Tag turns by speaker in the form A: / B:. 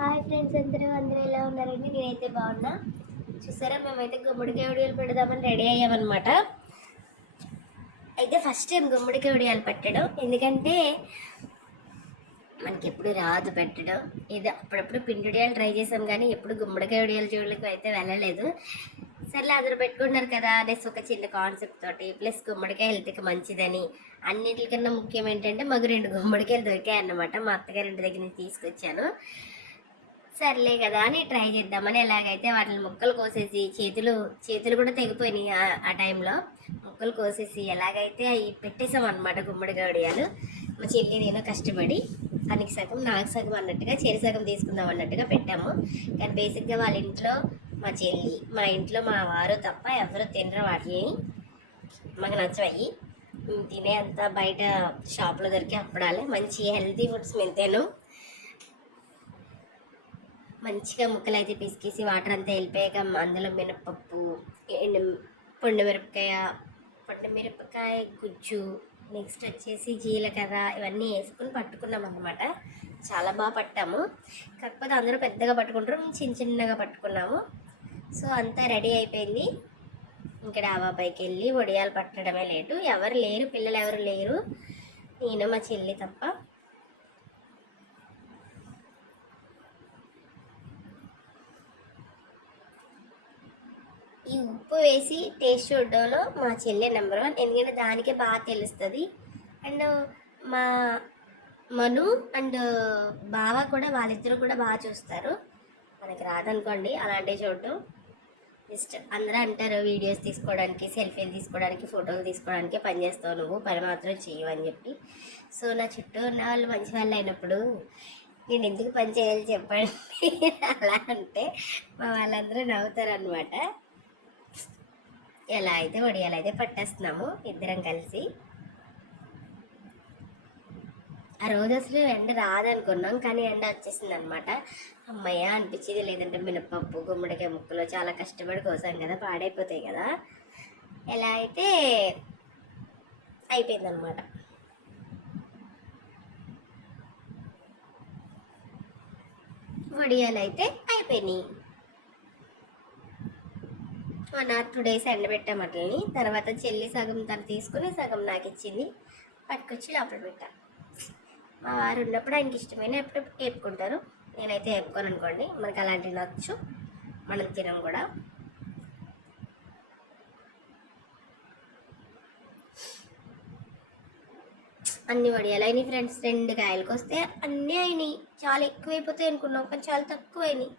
A: Hi friends అందరూ అందరూ ఎలా ఉన్నారండి? నేనైతే బాగున్నా. చూసారా మేమైతే గుమ్మడికాయ ఉడియాలు పెడదామని రెడీ అయ్యామన్నమాట. అయితే ఫస్ట్ టైం గుమ్మడికాయ ఉడియాలు పెట్టడం. ఎందుకంటే మనకి ఎప్పుడు రాదు పెట్టడం. ఇది అప్పుడప్పుడు పిండి ఉడియాలు ట్రై చేసాం కానీ ఎప్పుడు గుమ్మడికాయ ఉడియాల జోళ్ళకి అయితే వెళ్ళలేదు. సర్లే అందరూ పెట్టుకుంటున్నారు కదా అనేసి ఒక చిన్న కాన్సెప్ట్ తోటి ప్లస్ గుమ్మడికాయ హెల్త్కి మంచిదని. అన్నిటికన్నా ముఖ్యం ఏంటంటే మాకు రెండు గుమ్మడికాయలు దొరికాయి అన్నమాట మా అత్తగారింటి దగ్గర నుంచి తీసుకొచ్చాను. సర్లే కదా అని ట్రై చేద్దామని ఎలాగైతే వాటిని ముక్కలు కోసేసి చేతులు చేతులు కూడా తెగిపోయినాయి ఆ- టైంలో. ముక్కలు కోసేసి ఎలాగైతే అవి పెట్టేసాం అనమాట గుమ్మడికాయ వడియాలు మా చెల్లి నేను కష్టపడి అనికి సగం నాకు సగం అన్నట్టుగా చెరి సగం తీసుకుందాం అన్నట్టుగా పెట్టాము. కానీ బేసిక్గా వాళ్ళ ఇంట్లో మా చెల్లి మా ఇంట్లో మా వారు తప్ప ఎవరు తినరు వాటిని. మాకు నచ్చవయ్యి. తినే అంతా బయట షాప్లో దొరికే అప్పడాలే. మంచి హెల్తీ ఫుడ్స్ మేము మంచిగా ముక్కలు అయితే పిసికేసి వాటర్ అంతా వెళ్ళిపోయాక అందులో మినపప్పు ఎండు పొండు మిరపకాయ పొండు మిరపకాయ గుజ్జు నెక్స్ట్ వచ్చేసి జీలకర్ర ఇవన్నీ వేసుకుని పట్టుకున్నాం అనమాట చాలా బాగా పట్టాము. కాకపోతే అందరూ పెద్దగా పట్టుకుంటారు మేము చిన్న చిన్నగా పట్టుకున్నాము. సో అంతా రెడీ అయిపోయింది. ఇంకా డాబాపైకి వెళ్ళి వడియాలు పట్టడమే లేటు ఎవరు లేరు పిల్లలు ఎవరు లేరు. నేను మా చెల్లి తప్ప ఈ ఉప్పు వేసి టేస్ట్ చూడడంలో మా చెల్లె నెంబర్ వన్ ఎందుకంటే దానికే బాగా తెలుస్తుంది. అండ్ మా మను అండ్ బావ కూడా వాళ్ళిద్దరూ కూడా బాగా చూస్తారు. మనకి రాదనుకోండి అలాంటివి చూడడం. జస్ట్ అందరూ అంటారు వీడియోస్ తీసుకోవడానికి సెల్ఫీలు తీసుకోవడానికి ఫోటోలు తీసుకోవడానికి పని చేస్తావు నువ్వు పని మాత్రం చేయవు అని చెప్పి. సో నా చుట్టూ ఉన్న వాళ్ళు మంచి వాళ్ళు అయినప్పుడు నేను ఎందుకు పని చేయాలి చెప్పండి? అలా అంటే మా వాళ్ళందరూ నవ్వుతారు అనమాట ఎలా అయితే వడియాలు అయితే పట్టేస్తున్నాము ఇద్దరం కలిసి. ఆ రోజు అసలు ఎండ రాదనుకున్నాం కానీ ఎండ వచ్చేసింది అనమాట అమ్మయ్య అనిపించేది లేదంటే మినపప్పు గుమ్మడికాయ ముక్కలు చాలా కష్టపడి కోసాం కదా పాడైపోతాయి కదా. ఎలా అయితే అయిపోయిందనమాట. వడియాలు అయితే అయిపోయినాయి. వన్ ఆర్ టూ డేస్ ఎండబెట్టాం అట్లని తర్వాత చెల్లి సగం తను తీసుకుని సగం నాకు ఇచ్చింది. పట్టుకొచ్చి లోపల పెట్టా. మా వారు ఉన్నప్పుడు ఆయనకి ఇష్టమైన ఎప్పుడు వేపుకుంటారు నేనైతే వేపుకోను అనుకోండి. మనకి అలాంటివి నచ్చు. మనం తినం కూడా. అన్ని వడియాలు అయినాయి ఫ్రెండ్స్. రెండు కాయలకు వస్తే అన్నీ అయినాయి. చాలా ఎక్కువైపోతాయి అనుకున్నాం. కానీ చాలా తక్కువ అయినాయి